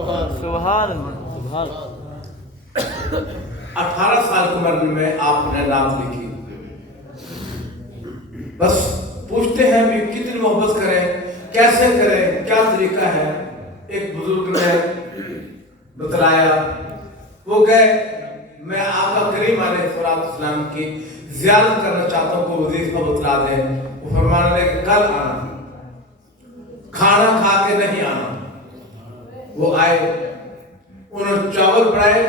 سبحان اللہ۔ 18 سال کی عمر میں آپ نے نعت لکھی۔ بس پوچھتے ہیں بھی کتنی محبت کریں، کیسے کریں، کیا طریقہ ہے؟ ایک بزرگ نے بتلایا، وہ گئے، میں آقا کریم علیہ السلام کی زیارت کرنا چاہتا ہوں، کو وظیفہ بتلا دیں۔ وہ فرمانے لگے کل آنا، کھانا کھا کے نہیں آنا۔ وہ آئے، انہوں نے چاول بڑھائے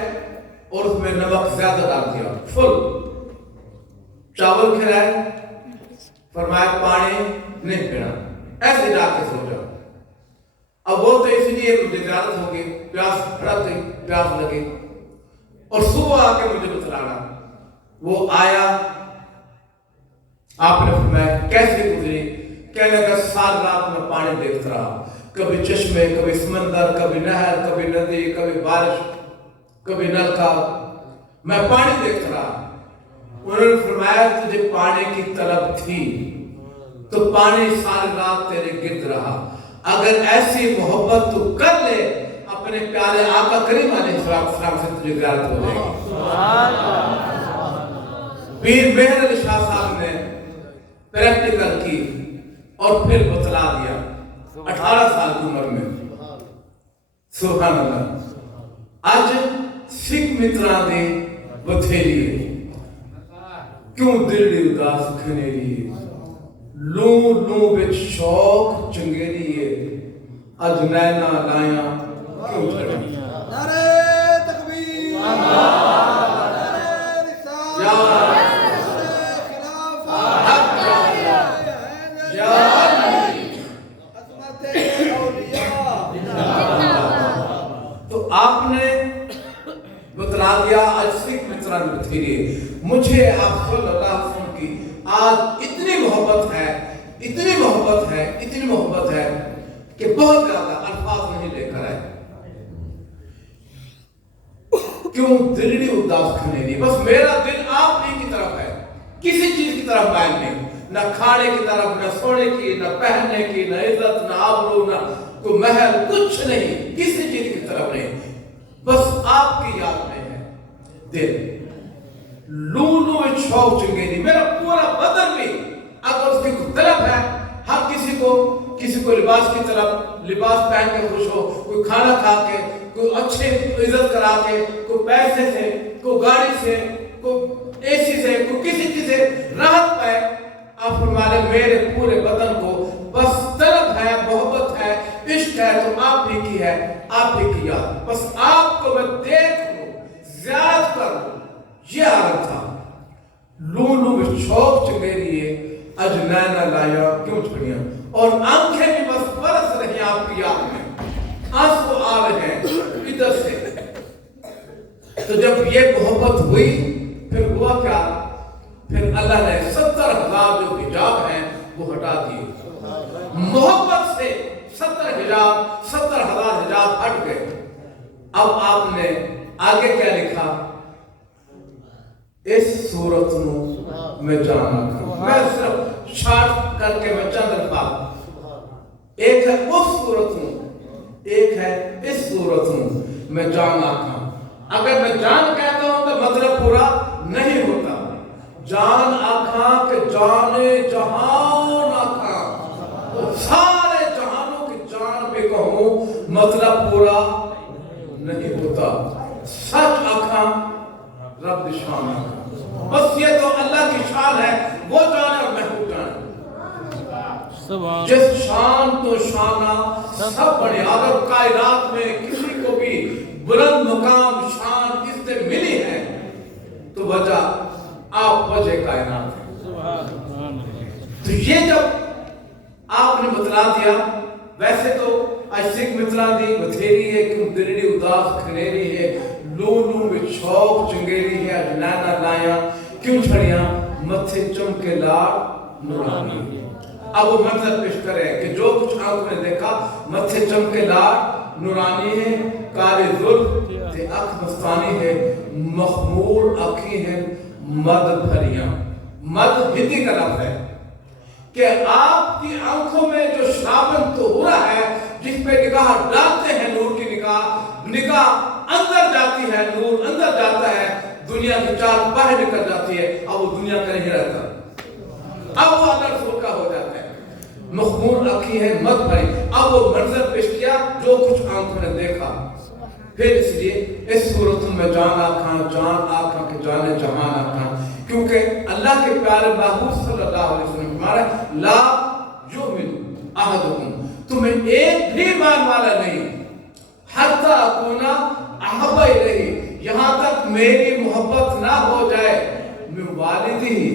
اور اس میں نمک زیادہ ڈال دیا، فل چاول کھلائے، فرمایا پانی نہیں پینا، ایسے جا کے سو جاؤ۔ اب وہ تو اس لیے مجھے زیارت ہو گئی، پیاس بھڑک گئی، پیاس لگی، اور صبح آ کے مجھے بتلانا۔ وہ آیا، آپ نے فرمایا کیسے گزری؟ کہنے لگا ساری رات میں پانی دیکھتا رہا، کبھی چشمے، کبھی سمندر، کبھی نہر، کبھی ندی، کبھی بارش، کبھی نلکا، میں پانی دیکھتا رہا۔ انہوں نے فرمایا تجھے پانی کی طلب تھی تو پانی ساری رات تیرے گرد رہا، اگر ایسی محبت تو کر لے اپنے پیارے آقا کریم علیہ السلام سے تجھے زیارت ہو جائے گی۔ پیر مہر علی شاہ صاحب نے پریکٹیکل کی اور پھر بتلا دیا 18 سال کی عمر میں۔ سبحان اللہ۔ آج سکھ متران دے بتھیری کیوں دل دی اداس کھنیری، لوں لوں بچ شوق چنگیری ہے، اج نینا لائیاں کیوں چھڑی۔ نعرہ تکبیر، نعرہ رسالت، نعرہ خلافت، یا عظمت اولیاء۔ تو آپ نے بتلا دیا آج سکھ متران بتھیری۔ مجھے آپ صلی اللہ علیہ وسلم کی آج اتنی محبت ہے، اتنی محبت ہے، اتنی محبت ہے کہ بہت زیادہ الفاظ نہیں لے کر آئے۔ کیوں دلڑی اداس کھنیری، بس میرا دل آپ ہی کی طرف ہے، کسی چیز کی طرف مائل نہیں، نہ کھانے کی طرف، نہ سونے کی، نہ پہننے کی، نہ عزت، نہ آبرو، نہ کوئی محل، کچھ نہیں، کسی چیز کی طرف نہیں، بس آپ کی یاد میں ہے دل۔ لولو شوق چنگیری، میرا پورا بدن بھی اگر اس کی کوئی طلب ہے، ہر کسی کو لباس کی طلب، لباس پہن کے خوش ہو، کوئی کھانا کھا کے، کوئی اچھے عزت کرا کے، کوئی پیسے سے، کوئی گاڑی سے، کوئی اے سی سے، کوئی کسی چیز سے راحت پائے، آپ فرمانے میرے پورے بدن کو بس طلب ہے، محبت ہے، عشق ہے تو آپ ہی کی ہے، آپ ہی کی یاد، بس آپ کو میں دیکھ لوں، زیارت کر لوں، یہ حالت تھا۔ لولو میں شوق چنگیری ہے، اج نینا لایا کیوں چھڑیاں، اور آنکھیں بھی بس برس رہی ہیں آپ کی یاد میں، آنسو آ رہے ہیں ادھر سے۔ تو جب یہ محبت ہوئی پھر ہوا کیا؟ پھر اللہ نے 70,000 جو حجاب ہیں وہ ہٹا دیے، محبت سے 70,000 حجاب ہٹ گئے۔ اب آپ نے آگے کیا لکھا؟ اس صورت نو میں جانا کروں، میں صرف شارٹ کر کے میں چند الفاظ، ایک ہے اس صورت نو، ایک ہے اس صورت نو میں جان آکھاں۔ اگر میں جان کہتا ہوں تو مطلب پورا نہیں ہوتا، جان آکھاں کہ جانے جہان آکھاں، سارے جہانوں کی جان بھی کہوں مطلب پورا نہیں ہوتا، سچ آکھاں رب شان آکھاں، بس یہ تو اللہ کی شان ہے، وہ جانے اور محبوب جانے۔ جس شان تو شانہ سب بڑے، اگر کائنات میں کسی کو بھی بلند مقام شان اس سے ملی ہے تو وجہ آپ وجہ کائنات ہے۔ تو یہ جب آپ نے بتلا دیا، ویسے تو آج سکھ متران دی بتھیری ہے، کیوں دلڑی اداس کھنیری ہے، لولو میں شوق چنگیری ہے، اج نینا لائیاں کیوں چھڑیاں، متھے چمکے لاڑ نورانی ہے۔ اب وہ منظر پیش کرے کہ جو کچھ آنکھوں نے دیکھا، متھے چمکے لاڑ نورانی ہے، کالے زلف تے اکھ مستانی ہے، مخمور آنکھیں ہیں مد بھریاں۔ مد ہندی کا لفظ ہے کہ آپ کی آنکھوں میں جو شابن تو ہو رہا ہے، جس پہ نگاہ ڈالتے ہیں نور کی نگاہ، निगाह अंदर जाती है, नूर अंदर जाता है, दुनिया की चार बाहर निकल जाती है, अब वो दुनिया का नहीं रहता, अब वो अंदर फुल्का हो जाता है। मखमूर आँखें हैं मत भरी, अब वो मंजर पेश किया जो कुछ आंखों ने देखा। फिर इसलिए इस सूरत में जान आखा के जाने जहान आखा, क्योंकि अल्लाह के प्यारे महबूब सल्लल्लाहु अलैहि वसल्लम हमारा ला युमिनु अहदुकुम, तुम्हें एक भी ईमान वाला नहीं, हत्ता अकूना अहब्बा इलैहि, यहाँ तक मेरी मोहब्बत ना हो जाए, मिन वालिदिही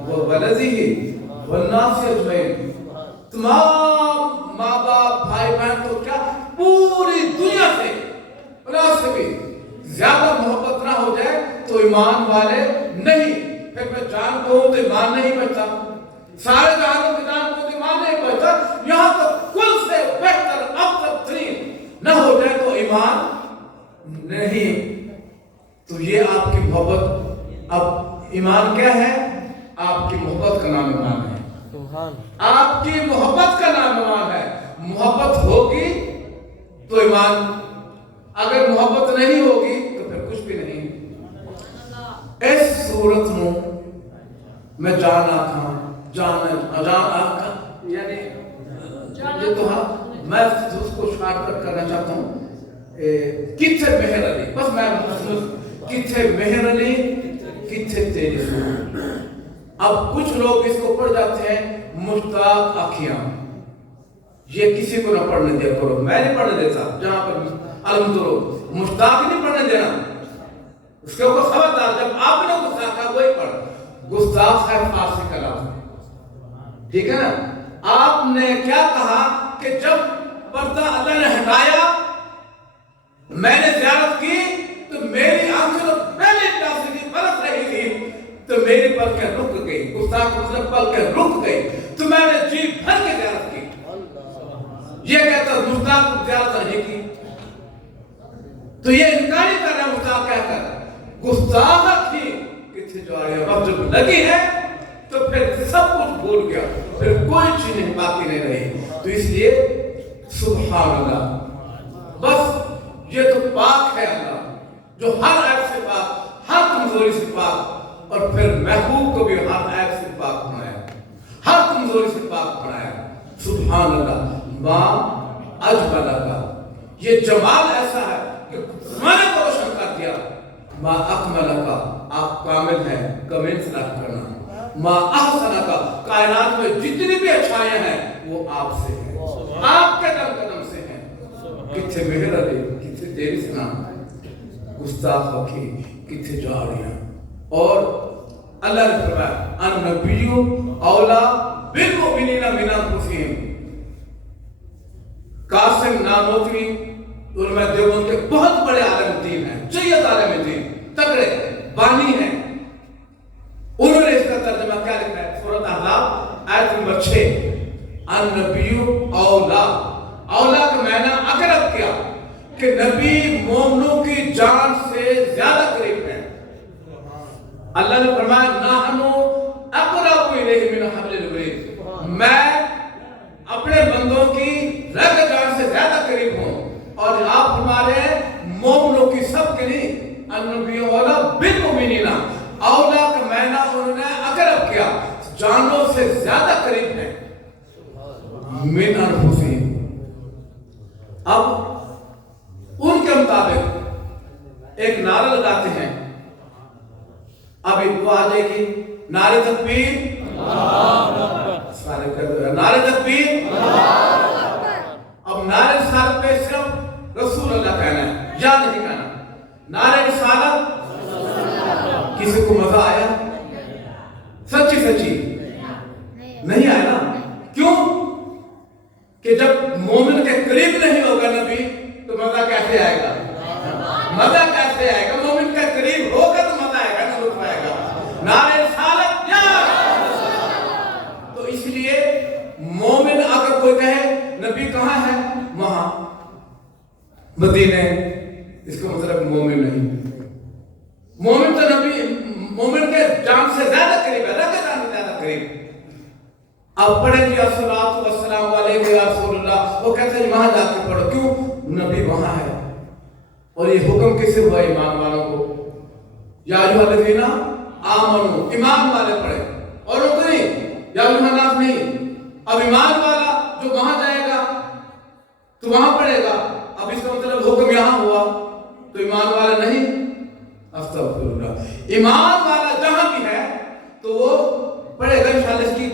व वलदिही व नास अजमईन, तमाम माँ बाप भाई बहन तो क्या पूरी दुनिया से भी ज्यादा मोहब्बत ना हो जाए तो ईमान वाले नहीं। फिर मैं जान को तो ईमान नहीं बचता, सारे जहानों के जान को तो ईमान नहीं बचता, यहाँ तक कुल से बेहतर अफजल तरीन न हो जाए तो ईमान नहीं। तो ये आपकी मोहब्बत, अब ईमान क्या है? आपकी मोहब्बत का नाम ईमान है, आपकी मोहब्बत का नाम ईमान है। मोहब्बत होगी तो ईमान, अगर मोहब्बत नहीं होगी तो फिर कुछ भी नहीं। इस सूरत में मैं जान आखा यानी ये तो हाँ, मैं उसको शॉर्टकट करना चाहता हूँ, किथे मेहर अली, बस मैं किथे मेहर अली किथे तेरी सूरत। अब कुछ लोग इसको पढ़ जाते हैं मुश्ताक आखियां, ये किसी को ना पढ़ने दिया करो, मैं नहीं पढ़ने देता, जहां पर अलहमदुलिल्लाह मुश्ताक नहीं पढ़ने देना, उसके ऊपर खबरदार, जब आपने गुस्ताख का वही पढ़, गुस्ताख है फारसी का लफ्ज, ठीक है ना। आपने क्या कहा कि जब पर्दा अल्लाह ने हटाया, मैंने ज़ियारत की तो मेरी आंखें तो पहले प्यासी थी, बरस रही थी, तो मेरी पलकें रुक गई, गुस्ताख मतलब पलकें रुक गई, तो मैंने जी भर के ज़ियारत की। ये कहता गुस्ताख ज़ियारत नहीं की, तो ये इनकारी कर रहा है, गुस्ताख क्या कर रहा है, गुस्ताख थी कितनी जा रही है, अब जब लगी है तो फिर सब कुछ भूल गया, फिर कोई चीज नहीं बाकी नहीं रही। तो इसलिए सुभान अल्लाह, बस ये तो पाक है अल्लाह, जो हर ऐब से पाक, हर कमजोरी से पाक, और फिर महबूब को भी हर ऐब से पाक बनाया, हर कमजोरी से पाक बनाया। सुभान अल्लाह, माँ अजमला का ये जमाल ऐसा है कि मैंने को रोशन कर दिया। माँ अकमला का, आप कामिल हैं, कमेंट्स ना करना। माँ अहसना का, कायनात में जितनी भी अच्छाइयां हैं वो आपसे हैं, आपके दम कदम से हैं। किथे मेहर अली किथे तेरी सना, गुस्ताख अखी किथे जाड़ियां। और अल्लाह ने फरमाया अन नबिय्यु औला बिल मुमिनीना मिन अनफुसिहिम। कासिम नानोतवी उलमा देवबंद के बहुत बड़े आलिम दीन हैं, सैयद आलिम दीन, तगड़े बानी हैं, उन्होंने इसका तर्जुमा क्या लिखा है, सूरत अहज़ाब आयत नंबर 6, अन नबिय्यु औला, औला का मायना अकरब किया कि नबी मोमिनों की जान से ज्यादा करीब है। अल्लाह ने फरमाया नहनु अक़रबु इलैहि मिन हब्लिल वरीद, मैं अपने बंदों की रग जान से ज्यादा करीब हूँ। और आप हमारे मोमिनों की सब के लिए अन्नबिय्यु औला बिल मुमिनीना, औला का मायना उन्होंने अकरब किया, जानों से ज्यादा करीब है, मिन अनफुसिहिम। अब उनके मुताबिक एक नारा लगाते हैं, अभी वो आ जाएगी, नारे तकबीर, सारे कर दो नारे तकबीर। अब नारे रिसालत पे सिर्फ रसूल अल्लाह कहना है, या नहीं कहना। नारे रिसालत, किसी को मजा आया? सच्ची सच्ची नहीं आया ना? क्यों? कि जब मोमिन के करीब नहीं होगा नबी तो मजा कैसे आएगा? मजा कैसे आएगा? मोमिन के करीब होगा तो मजा आएगा ना, लुत्फ आएगा। नारे रिसालत या, तो इसलिए मोमिन अगर कोई कहे नबी कहाँ है, वहां मदीने, इसका मतलब मोमिन नहीं। मोमिन तो नबी, मोमिन के जान से ज्यादा करीब है, रग जान से ज्यादा करीब। अब पढ़े जी अस्सलातु वस्सलामु अलैका या रसूलल्लाह, वो कहते हैं वहां जाके पढ़ो, क्यों? नबी वहां है, اور یہ حکم کسے ہوا ایمان والوں کو؟ یا ایھا الذین آمنو، ایمان والے پڑھے، اور وہ نہیں یا ایھا الناس نہیں. اب ایمان والا جو وہاں جائے گا تو وہاں پڑھے گا. اب اس کا مطلب حکم یہاں ہوا تو ایمان والا نہیں. استغفر اللہ. ایمان والا جہاں بھی ہے تو وہ پڑھے گا. انشاءاللہ اس کی